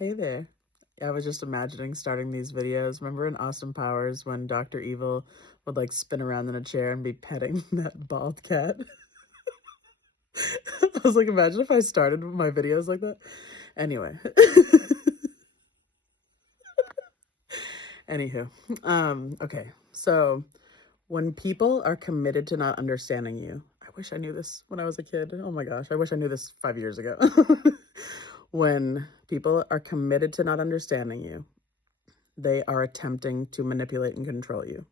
Hey there. I was just imagining starting these videos. Remember in Austin Powers when Dr. Evil would like spin around in a chair and be petting that bald cat? I was like, imagine if I started my videos like that. Anyway. Anywho. Okay. So when people are committed to not understanding you, I wish I knew this when I was a kid. Oh my gosh, I wish I knew this 5 years ago. When people are committed to not understanding you, they are attempting to manipulate and control you.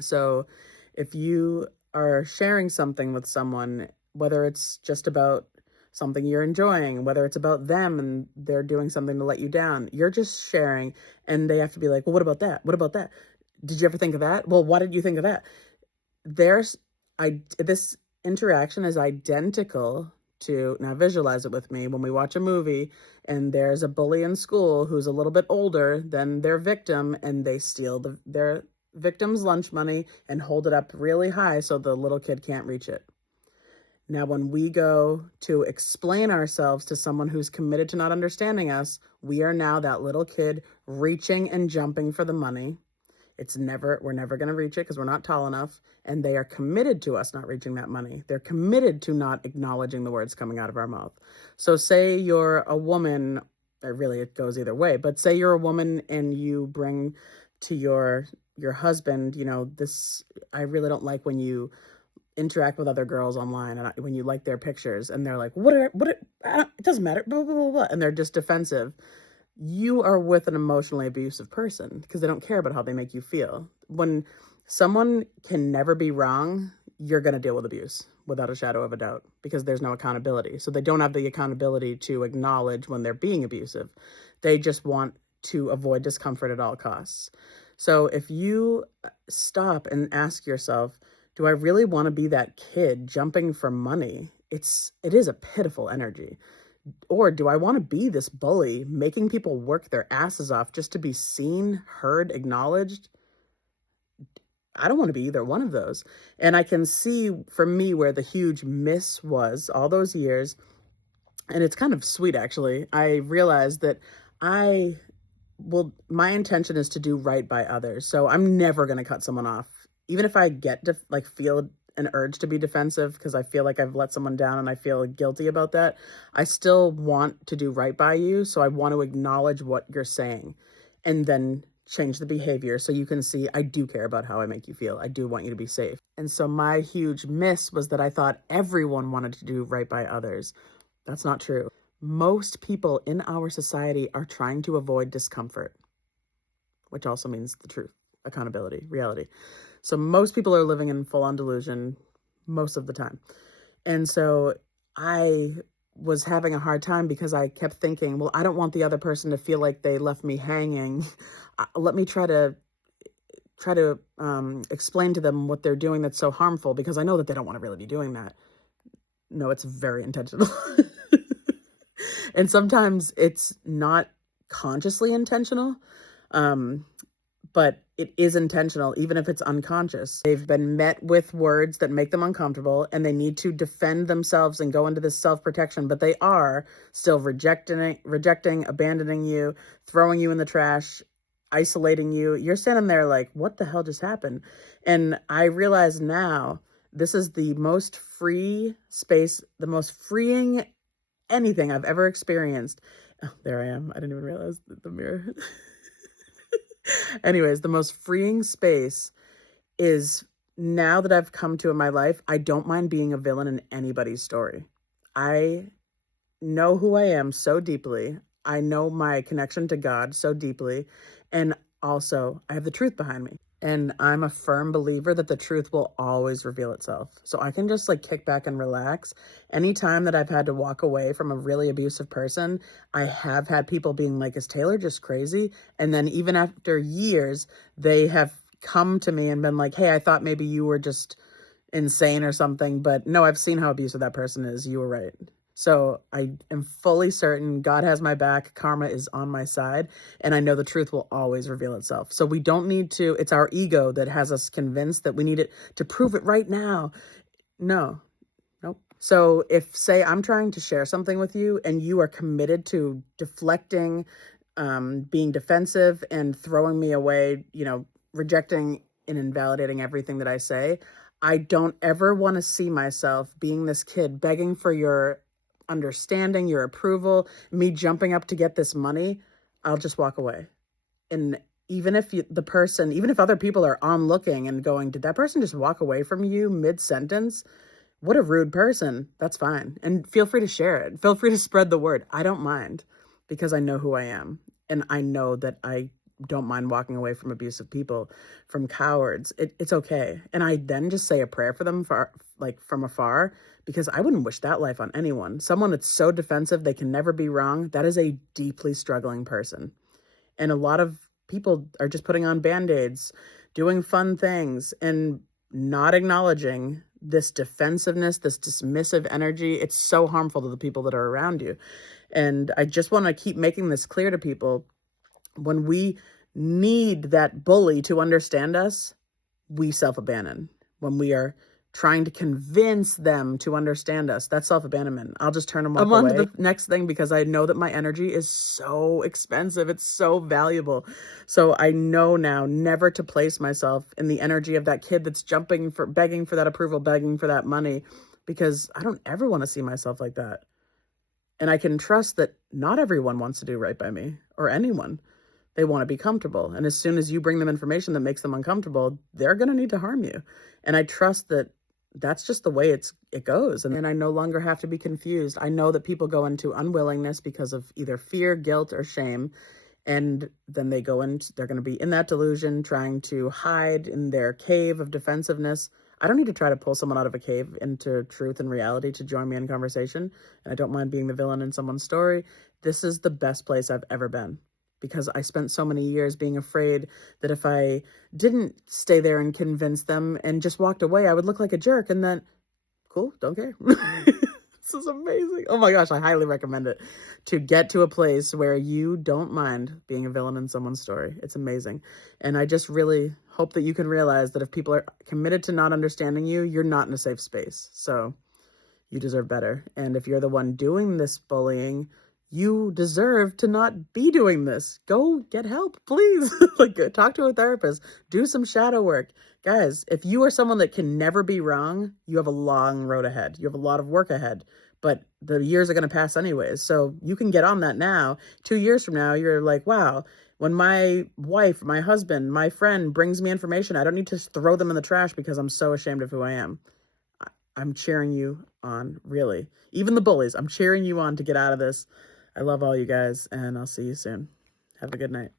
So if you are sharing something with someone, whether it's just about something you're enjoying, whether it's about them and they're doing something to let you down, you're just sharing and they have to be like, well, what about that? What about that? Did you ever think of that? Well, why did you think of that? This interaction is identical to, now visualize it with me, when we watch a movie and there's a bully in school who's a little bit older than their victim and they steal their victim's lunch money and hold it up really high so the little kid can't reach it. Now, when we go to explain ourselves to someone who's committed to not understanding us, we are now that little kid reaching and jumping for the money. We're never going to reach it because we're not tall enough. And they are committed to us not reaching that money. They're committed to not acknowledging the words coming out of our mouth. So say you're a woman, or really it goes either way, but say you're a woman and you bring to your husband, this, I really don't like when you interact with other girls online and when you like their pictures and they're like, it doesn't matter, blah, blah, blah, blah, and they're just defensive. You are with an emotionally abusive person because they don't care about how they make you feel. When someone can never be wrong, you're going to deal with abuse without a shadow of a doubt because there's no accountability. So they don't have the accountability to acknowledge when they're being abusive. They just want to avoid discomfort at all costs. So if you stop and ask yourself, do I really want to be that kid jumping for money? It is a pitiful energy. Or do I want to be this bully making people work their asses off just to be seen, heard, acknowledged? I don't want to be either one of those. And I can see for me where the huge miss was all those years. And it's kind of sweet, actually. I realized that my intention is to do right by others. So I'm never going to cut someone off. Even if I get to feel an urge to be defensive because I feel like I've let someone down and I feel guilty about that, I still want to do right by you. So I want to acknowledge what you're saying and then change the behavior so you can see I do care about how I make you feel. I do want you to be safe. And so my huge miss was that I thought everyone wanted to do right by others. That's not true. Most people in our society are trying to avoid discomfort, which also means the truth, accountability, reality. So most people are living in full-on delusion most of the time. And so I was having a hard time because I kept thinking, well, I don't want the other person to feel like they left me hanging. Let me try to explain to them what they're doing that's so harmful because I know that they don't want to really be doing that. No, it's very intentional. And sometimes it's not consciously intentional. But it is intentional, even if it's unconscious. They've been met with words that make them uncomfortable and they need to defend themselves and go into this self-protection, but they are still rejecting, abandoning you, throwing you in the trash, isolating you. You're standing there like, what the hell just happened? And I realize now this is the most free space, the most freeing anything I've ever experienced. Oh, there I am. I didn't even realize the mirror. Anyways, the most freeing space is now that I've come to in my life, I don't mind being a villain in anybody's story. I know who I am so deeply. I know my connection to God so deeply. And also, I have the truth behind me. And I'm a firm believer that the truth will always reveal itself. So I can just kick back and relax. Anytime that I've had to walk away from a really abusive person, I have had people being like, is Taylor just crazy? And then even after years, they have come to me and been like, hey, I thought maybe you were just insane or something. But no, I've seen how abusive that person is. You were right. So I am fully certain God has my back, karma is on my side, and I know the truth will always reveal itself. So we don't need to, it's our ego that has us convinced that we need it to prove it right now. No, nope. So if, say, I'm trying to share something with you and you are committed to deflecting, being defensive and throwing me away, rejecting and invalidating everything that I say, I don't ever want to see myself being this kid begging for your understanding, your approval, me jumping up to get this money. I'll just walk away. And even if even if other people are on looking and going, did that person just walk away from you mid sentence? What a rude person. That's fine. And feel free to share it. Feel free to spread the word. I don't mind because I know who I am. And I know that I don't mind walking away from abusive people, from cowards. It's okay. And I then just say a prayer for them from afar, because I wouldn't wish that life on anyone. Someone that's so defensive they can never be wrong, that is a deeply struggling person. And a lot of people are just putting on band-aids, doing fun things, and not acknowledging this defensiveness, this dismissive energy. It's so harmful to the people that are around you. And I just want to keep making this clear to people. When we need that bully to understand us, we self-abandon. When we are trying to convince them to understand us, that's self-abandonment. I'll just turn them walk away. I'm on to the next thing because I know that my energy is so expensive. It's so valuable. So I know now never to place myself in the energy of that kid that's begging for that approval, begging for that money, because I don't ever want to see myself like that. And I can trust that not everyone wants to do right by me or anyone. They want to be comfortable. And as soon as you bring them information that makes them uncomfortable, they're going to need to harm you. And I trust that that's just the way it goes. And I no longer have to be confused. I know that people go into unwillingness because of either fear, guilt, or shame. And then they're going to be in that delusion, trying to hide in their cave of defensiveness. I don't need to try to pull someone out of a cave into truth and reality to join me in conversation. And I don't mind being the villain in someone's story. This is the best place I've ever been, because I spent so many years being afraid that if I didn't stay there and convince them and just walked away, I would look like a jerk. And then, cool, don't care. This is amazing. Oh my gosh, I highly recommend it, to get to a place where you don't mind being a villain in someone's story. It's amazing. And I just really hope that you can realize that if people are committed to not understanding you, you're not in a safe space. So you deserve better. And if you're the one doing this bullying, you deserve to not be doing this. Go get help, please. Talk to a therapist. Do some shadow work. Guys, if you are someone that can never be wrong, you have a long road ahead. You have a lot of work ahead. But the years are going to pass anyways. So you can get on that now. 2 years from now, you're like, wow, when my wife, my husband, my friend brings me information, I don't need to throw them in the trash because I'm so ashamed of who I am. I'm cheering you on, really. Even the bullies, I'm cheering you on to get out of this. I love all you guys, and I'll see you soon. Have a good night.